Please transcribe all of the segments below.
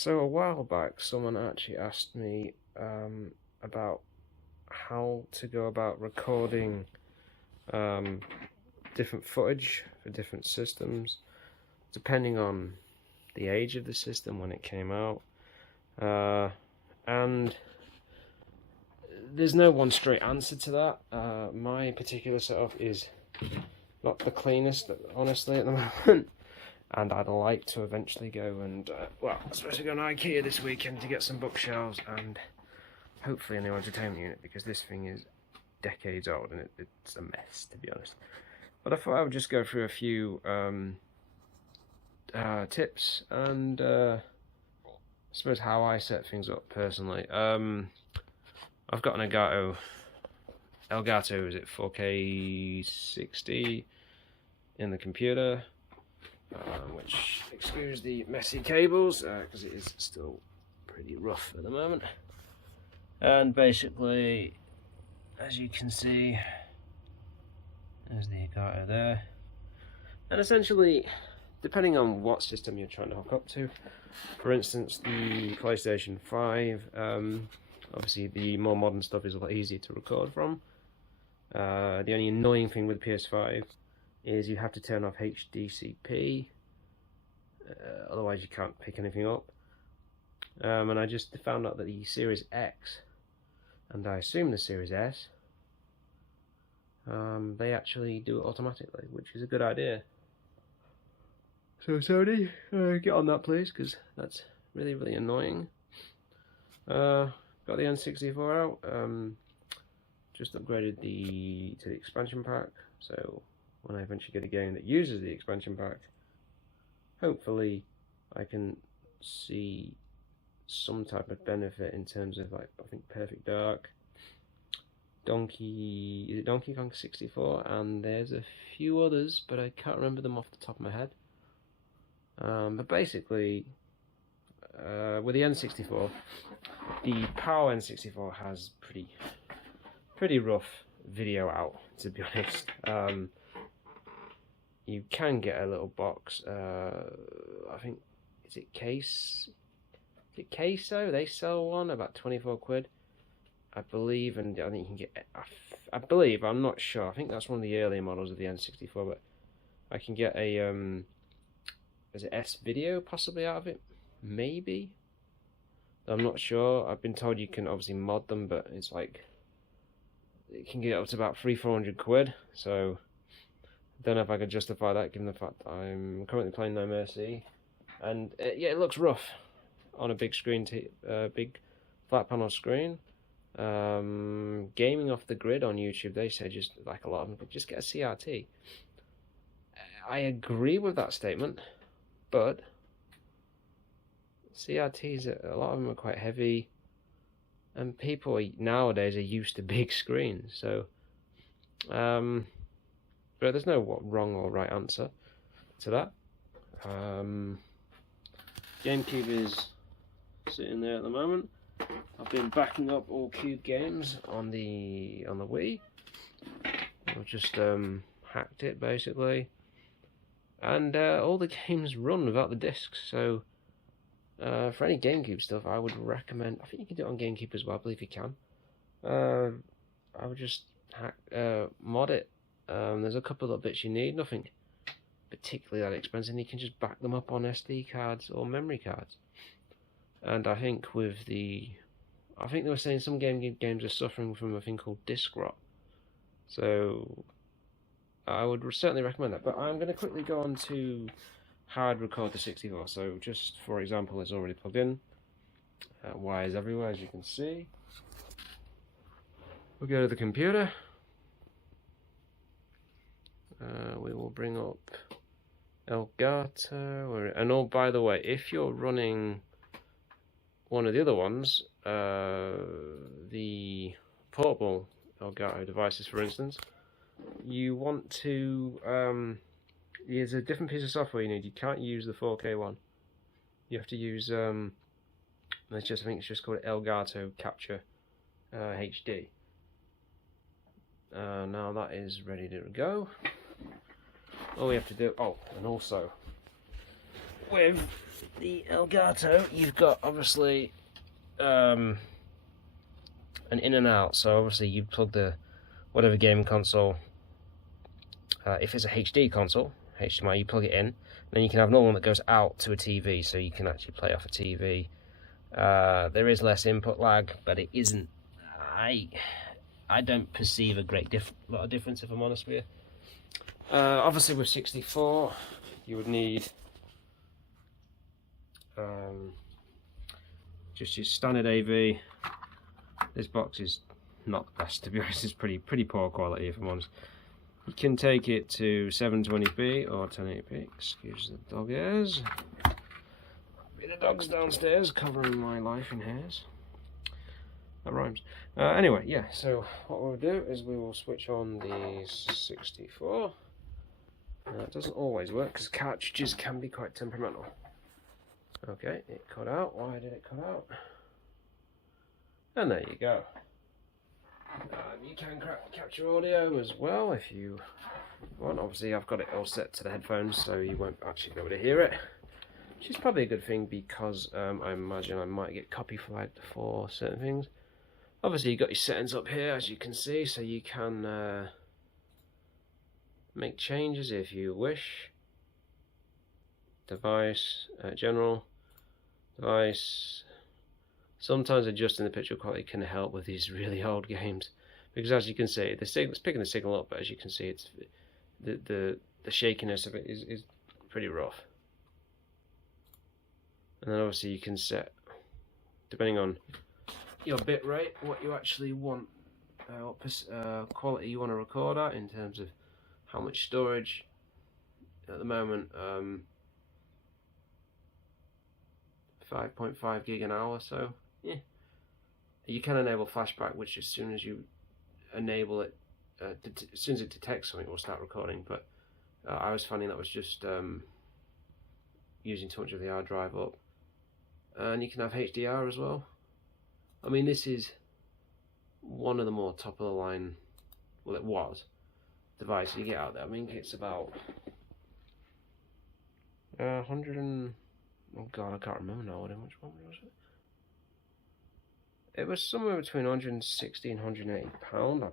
So a while back, someone actually asked me about how to go about recording um, different footage for different systems, depending on the age of the system when it came out. And there's no one straight answer to that. My particular setup is not the cleanest, honestly, at the moment. And I'd like to eventually go and, I'm supposed to go to IKEA this weekend to get some bookshelves and hopefully a new entertainment unit, because this thing is decades old and it's a mess, to be honest. But I thought I would just go through a few tips and I suppose how I set things up personally. I've got an Elgato, is it 4K 60 in the computer. Which, excuse the messy cables, because it is still pretty rough at the moment. And basically, as you can see, there's the Elgato there. And essentially, depending on what system you're trying to hook up to, for instance, the PlayStation 5, obviously the more modern stuff is a lot easier to record from. The only annoying thing with PS5 is you have to turn off HDCP, otherwise you can't pick anything up. And I just found out that the Series X, and I assume the Series S, they actually do it automatically, which is a good idea. So Sony, get on that please, because that's really annoying. Got the N64 out, just upgraded to the expansion pack, so when I eventually get a game that uses the expansion pack, hopefully I can see some type of benefit in terms of, like, I think Perfect Dark, Donkey Kong 64, and there's a few others, but I can't remember them off the top of my head. But basically, with the N64, the PAL N64 has pretty rough video out, to be honest. You can get a little box. I think, is it Queso? They sell one about 24 quid, I believe, and I think you can get. I believe, I'm not sure. I think that's one of the earlier models of the N64, but I can get a is it S video possibly out of it? Maybe. I'm not sure. I've been told you can obviously mod them, but it's like it can get up to about 300-400 quid. So don't know if I could justify that, given the fact that I'm currently playing No Mercy, and yeah, it looks rough on a big screen, big flat panel screen. Gaming off the grid on YouTube, they say, just like a lot of them, just get a CRT. I agree with that statement, but CRTs, a lot of them are quite heavy, and people nowadays are used to big screens, so but there's no wrong or right answer to that. GameCube is sitting there at the moment. I've been backing up all Cube games on the Wii. I've just hacked it basically, and all the games run without the discs. So for any GameCube stuff, I would recommend. I think you can do it on GameCube as well. I believe you can. I would just mod it. There's a couple of bits you need, nothing particularly that expensive, and you can just back them up on SD cards or memory cards. And I think I think they were saying some games are suffering from a thing called disk rot. So I would certainly recommend that. But I'm going to quickly go on to how I'd record the 64. So just for example, it's already plugged in. Wires everywhere, as you can see. We'll go to the computer. We will bring up Elgato, and oh, by the way, if you're running one of the other ones, the portable Elgato devices, for instance, you want to, there's a different piece of software you need. You can't use the 4K one. You have to use, I think it's just called Elgato Capture HD. Now that is ready to go. All we have to do, and also, with the Elgato, you've got obviously an in and out. So obviously you plug the whatever gaming console. If it's a HD console, HDMI, you plug it in. Then you can have another one that goes out to a TV, so you can actually play off a TV. There is less input lag, but it isn't. I don't perceive a lot of difference, if I'm honest with you. Obviously, with 64, you would need just your standard AV. This box is not the best, to be honest. It's pretty poor quality, if I'm honest. You can take it to 720p or 1080p. Excuse the dog hairs. The dog's downstairs covering my life in hairs. That rhymes. Anyway, yeah, so what we'll do is we will switch on the 64. It doesn't always work because cartridges can be quite temperamental. Okay, it cut out. Why did it cut out? And there you go. You can capture audio as well if you want. Obviously, I've got it all set to the headphones, so you won't actually be able to hear it. Which is probably a good thing because I imagine I might get copy flagged for certain things. Obviously, you've got your settings up here, as you can see, so you can make changes if you wish. Device, general, device. Sometimes adjusting the picture quality can help with these really old games, because as you can see, it's picking the signal up, but as you can see, it's the shakiness of it is pretty rough. And then obviously you can set, depending on your bit rate, what you actually want, what quality you want to record at in terms of how much storage. At the moment, 5.5 gig an hour, so yeah. You can enable flashback, which as soon as you enable it, as soon as it detects something, it will start recording. But I was finding that was just using too much of the hard drive up. And you can have HDR as well. I mean, this is one of the more top of the line, well, it was, device you get out there. I mean, it's about 100 and, oh god, I can't remember now. Which one was it? It was somewhere between 160 and 180 pound, I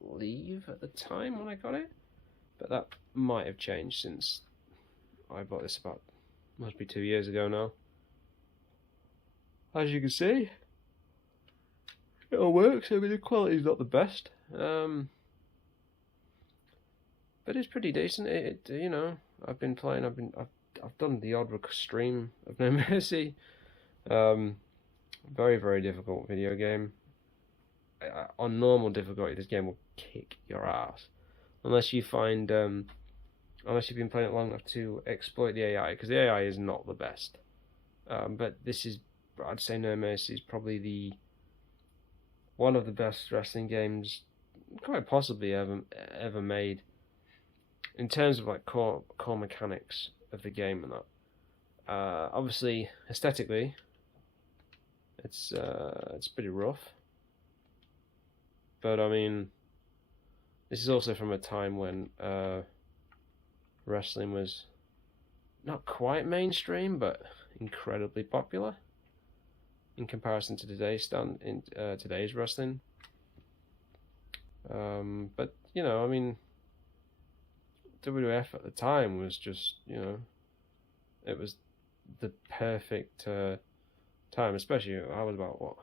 believe, at the time when I got it. But that might have changed since I bought this about, must be 2 years ago now. As you can see, it all works. I mean, the quality's not the best, but it's pretty decent. You know, I've been playing. I've done the odd stream of No Mercy. Very, very difficult video game. On normal difficulty, this game will kick your ass unless you find unless you've been playing it long enough to exploit the AI, because the AI is not the best. But this is, I'd say, No Mercy is probably one of the best wrestling games, quite possibly ever made, in terms of like core mechanics of the game and that. Obviously, aesthetically, it's pretty rough. But I mean, this is also from a time when wrestling was not quite mainstream, but incredibly popular in comparison to today's today's wrestling. But you know, I mean, WWF at the time was just, you know, it was the perfect time, especially I was about what,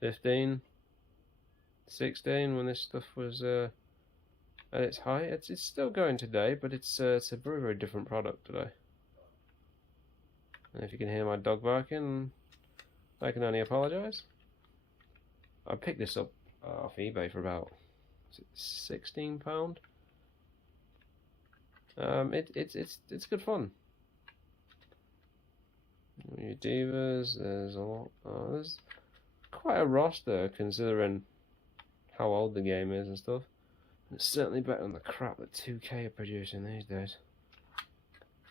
15, 16 when this stuff was at its height. It's still going today, but it's a very, very different product today. And if you can hear my dog barking, I can only apologise. I picked this up off eBay for about, is it £16? It's good fun. Your divas, there's a lot. There's quite a roster considering how old the game is and stuff. And it's certainly better than the crap that 2K are producing these days.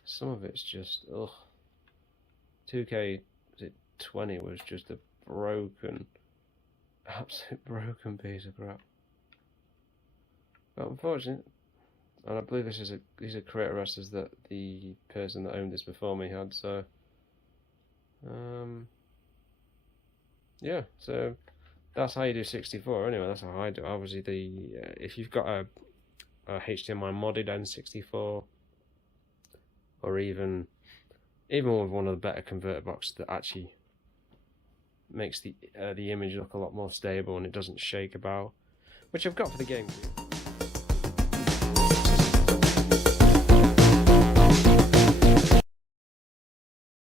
Some of it's just ugh. 2K, was it 20, was just a absolute broken piece of crap. But unfortunately, And I believe these are creator rosters that the person that owned this before me had. So, yeah. So that's how you do 64. Anyway, that's how I do. Obviously, if you've got a HDMI modded N64, or even with one of the better converter boxes that actually makes the image look a lot more stable and it doesn't shake about, which I've got for the GameCube.